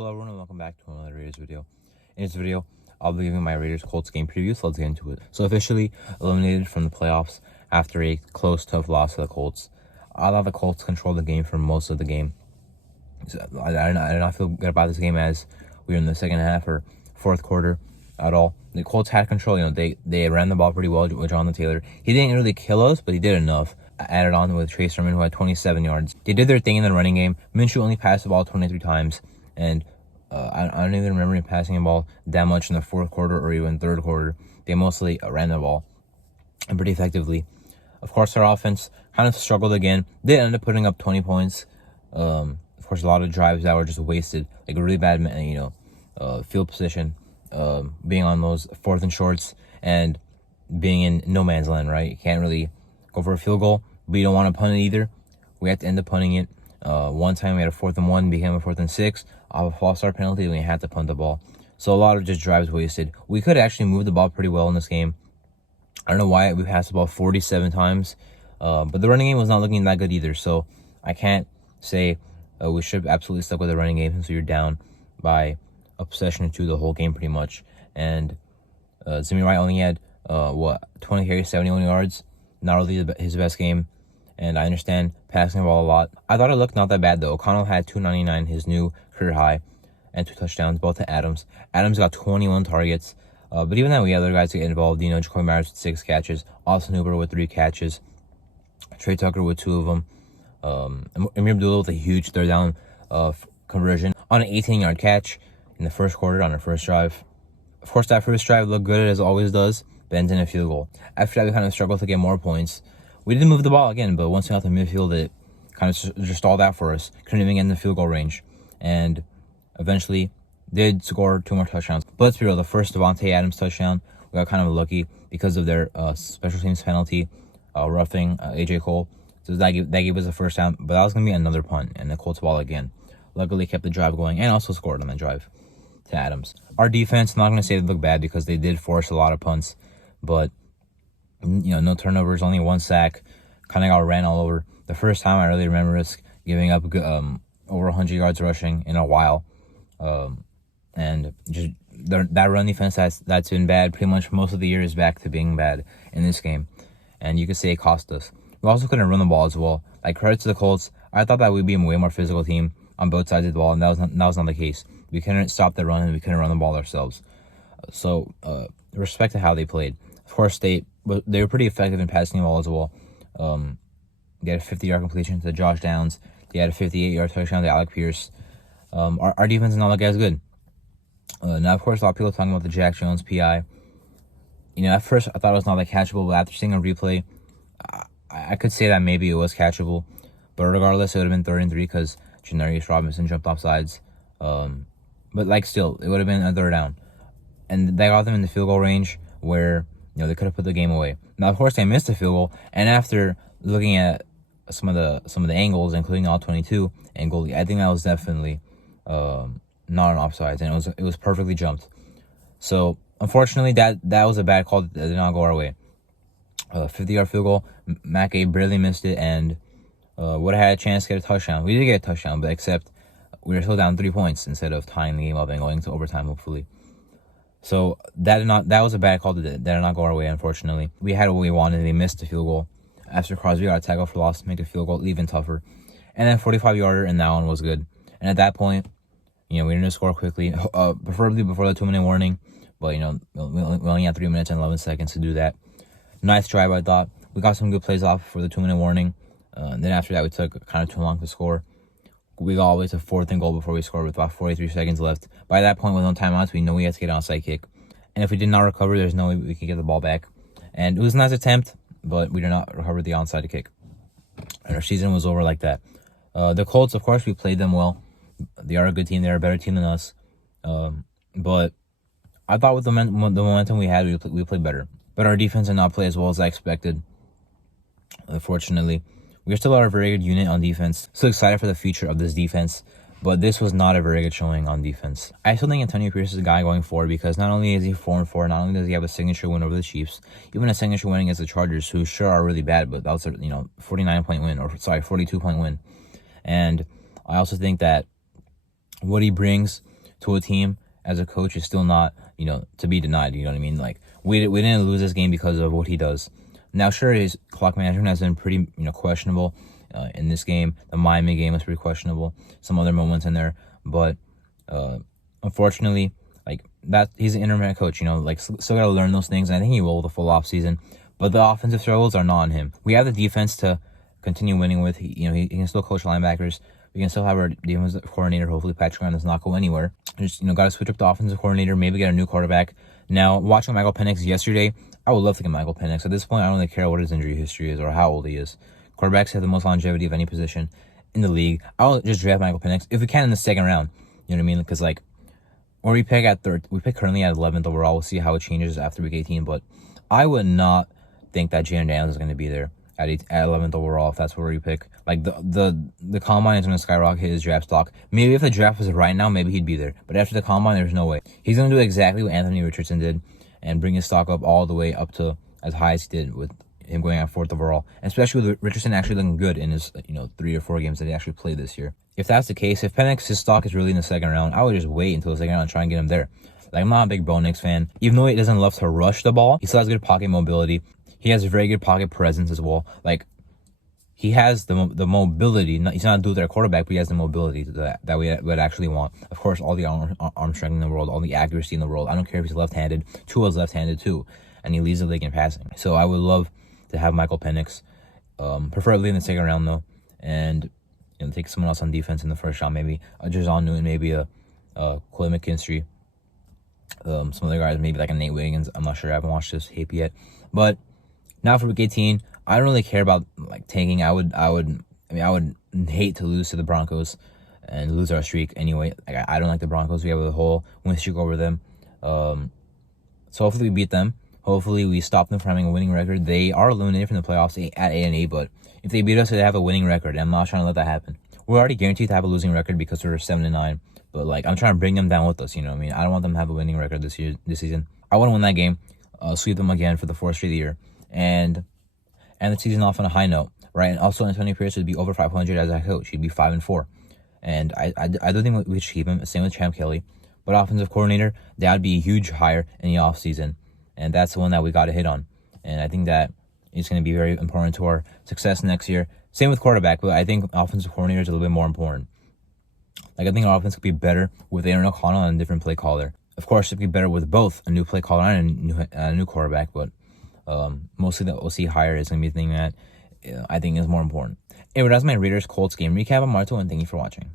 Hello everyone and welcome back to another Raiders video. In this video, I'll be giving my Raiders Colts game preview, so let's get into it. So officially eliminated from the playoffs after a close, tough loss to the Colts. I thought the Colts controlled the game for most of the game. So I did not feel good about this game as we were in the second half or fourth quarter at all. The Colts had control. They ran the ball pretty well with Jonathan Taylor. He didn't really kill us, but he did enough. Added on with Trey Sermon, who had 27 yards. They did their thing in the running game. Minshew only passed the ball 23 times, and I don't even remember him passing the ball that much in the fourth quarter or even third quarter. They mostly ran the ball and pretty effectively. Of course, our offense kind of struggled again. They ended up putting up 20 points. Of course, a lot of drives that were just wasted, like a really bad, field position, being on those fourth and shorts and being in no man's land. Right, you can't really go for a field goal, but you don't want to punt it either. We had to end up punting it. One time we had a 4th and 1, became a 4th and 6 off a false start penalty, and we had to punt the ball. So a lot of just drives wasted. We could actually move the ball pretty well in this game. I don't know why we passed the ball 47 times, but the running game was not looking that good either. So I can't say we should have absolutely stuck with the running game since we were down by a possession or two the whole game pretty much. And Zimmy Wright only had 20 carries, 71 yards. Not really his best game. And I understand passing the ball a lot. I thought it looked not that bad, though. O'Connell had 299, his new career high, and 2 touchdowns, both to Adams. Adams got 21 targets. But even then, we had other guys get involved. Jacoby Myers with 6 catches. Austin Hooper with 3 catches. Trey Tucker with 2 of them. Amir Abdullah with a huge third down conversion on an 18-yard catch in the first quarter on our first drive. Of course, that first drive looked good, as it always does, but ended in a field goal. After that, we kind of struggled to get more points. We didn't move the ball again, but once we got to midfield, it kind of just stalled out for us. Couldn't even get in the field goal range. And eventually did score 2 more touchdowns. But let's be real, the first Devontae Adams touchdown, we got kind of lucky because of their special teams penalty, roughing A.J. Cole. So that gave us a first down, but that was going to be another punt, and the Colts ball again. Luckily kept the drive going and also scored on the drive to Adams. Our defense, not going to say they look bad because they did force a lot of punts, but no turnovers, only 1 sack, kind of got ran all over. The first time I really remember us giving up over 100 yards rushing in a while. And just that run defense that's been bad pretty much most of the year is back to being bad in this game. And you could say it cost us. We also couldn't run the ball as well. Like, credit to the Colts, I thought that we'd be a way more physical team on both sides of the ball, and that was not the case. We couldn't stop the run, and we couldn't run the ball ourselves. So, respect to how they played. Of course, they were pretty effective in passing the ball as well. They had a 50-yard completion to Josh Downs. They had a 58-yard touchdown to Alec Pierce. Our defense is not looking as good. Now, of course, a lot of people are talking about the Jack Jones PI. At first, I thought it was not that catchable, but after seeing a replay, I could say that maybe it was catchable. But regardless, it would have been 3rd and 3 because Janarius Robinson jumped off sides. But, still, it would have been a 3rd down. And that got them in the field goal range where they could have put the game away. Now, of course, they missed the field goal, and after looking at some of the angles, including the all 22 angle, I think that was definitely not an offsides, and it was perfectly jumped. So, unfortunately, that was a bad call that did not go our way. 50-yard field goal, Matt Gay barely missed it, and would have had a chance to get a touchdown. We did get a touchdown, but except we were still down 3 points instead of tying the game up and going to overtime, hopefully. So that was a bad call that did not go our way, unfortunately. We had what we wanted. They missed the field goal. After Crosby got a tackle for loss to make the field goal even tougher. And then 45-yarder, and that one was good. And at that point, we needed to score quickly, preferably before the 2-minute warning. But, we only had 3 minutes and 11 seconds to do that. Nice drive, I thought. We got some good plays off for the 2-minute warning. Then after that, we took kind of too long to score. We got all the way to 4th and goal before we scored with about 43 seconds left. By that point, with no timeouts, we know we had to get an onside kick. And if we did not recover, there's no way we could get the ball back. And it was a nice attempt, but we did not recover the onside kick. And our season was over like that. The Colts, of course, we played them well. They are a good team. They're a better team than us. But I thought with the momentum we had, we played better. But our defense did not play as well as I expected, unfortunately. We still are a very good unit on defense. Still excited for the future of this defense, but this was not a very good showing on defense. I still think Antonio Pierce is a guy going forward because not only is he 4-4, not only does he have a signature win over the Chiefs, even a signature win against the Chargers, who sure are really bad, but that was a 49-point win, 42-point win. And I also think that what he brings to a team as a coach is still not, to be denied. You know what I mean? Like, we didn't lose this game because of what he does. Now, sure, his clock management has been pretty, questionable in this game. The Miami game was pretty questionable. Some other moments in there, but unfortunately, like that, he's an intermittent coach. Still got to learn those things, and I think he will the full off season. But the offensive struggles are not on him. We have the defense to continue winning with. He can still coach linebackers. We can still have our defensive coordinator. Hopefully, Patrick Graham does not go anywhere. Just got to switch up the offensive coordinator. Maybe get a new quarterback. Now, watching Michael Penix yesterday, I would love to get Michael Penix. At this point, I don't really care what his injury history is or how old he is. Quarterbacks have the most longevity of any position in the league. I'll just draft Michael Penix if we can in the second round. You know what I mean? Because or we pick at third. We pick currently at 11th overall. We'll see how it changes after week 18. But I would not think that Jalen Daniels is going to be there at 11th overall if that's where we pick. Like the combine is going to skyrocket his draft stock. Maybe if the draft was right now, maybe he'd be there. But after the combine, there's no way. He's going to do exactly what Anthony Richardson did and bring his stock up all the way up to as high as he did with him going at 4th overall, and especially with Richardson actually looking good in his 3 or 4 games that he actually played this year. If that's the case, if Penix, his stock is really in the second round, I would just wait until the second round and try and get him there. Like, I'm not a big Bo Nix fan. Even though he doesn't love to rush the ball, he still has good pocket mobility. He has very good pocket presence as well. Like, he has the mobility. He's not a dual threat quarterback, but he has the mobility that we would actually want. Of course, all the arm strength in the world, all the accuracy in the world. I don't care if he's left-handed. Tua's left-handed too, and he leads the league in passing. So I would love to have Michael Penix, preferably in the second round though, and take someone else on defense in the first round, maybe a Jason Newton, maybe a Clay McKinstry, some other guys, maybe like a Nate Wiggins. I'm not sure. I haven't watched this tape yet, but now for week 18, I don't really care about tanking. I would hate to lose to the Broncos and lose our streak anyway. I don't like the Broncos. We have a whole win streak over them. So hopefully we beat them. Hopefully we stop them from having a winning record. They are eliminated from the playoffs at 8-8, but if they beat us, they have a winning record. I'm not trying to let that happen. We're already guaranteed to have a losing record because we're 7-9. But I'm trying to bring them down with us. You know what I mean? I don't want them to have a winning record this season. I want to win that game, sweep them again for the 4th straight year, and the season off on a high note, right? And also, Antonio Pierce would be over 500 as a coach. He'd be 5-4, and I do think we should keep him. Same with Champ Kelly, but offensive coordinator, that would be a huge hire in the offseason. And that's the one that we got to hit on. And I think that is going to be very important to our success next year. Same with quarterback, but I think offensive coordinator is a little bit more important. I think our offense could be better with Aaron O'Connell and a different play caller. Of course, it could be better with both a new play caller and a new quarterback, but mostly the OC hire is going to be the thing that I think is more important. Anyway, that's my Raiders Colts game recap. I'm Marto, and thank you for watching.